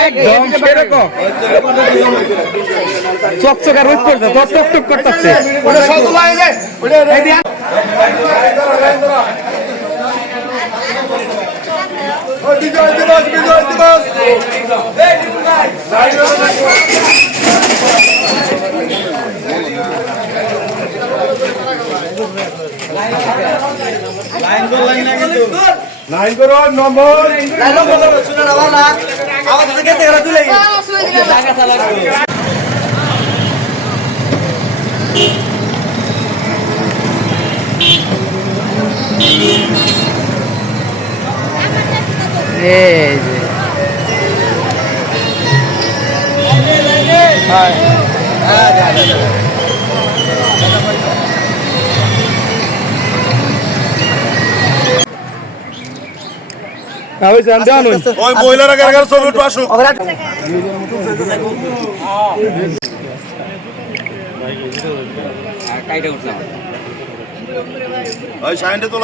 একদম সেরকম চকচকা রোদ করছে তো টুকটুক করতেছে লাইন করো নম্বর ওই মহিলারা কার ছবি একটু আসুক ওই সাইনটা তোলা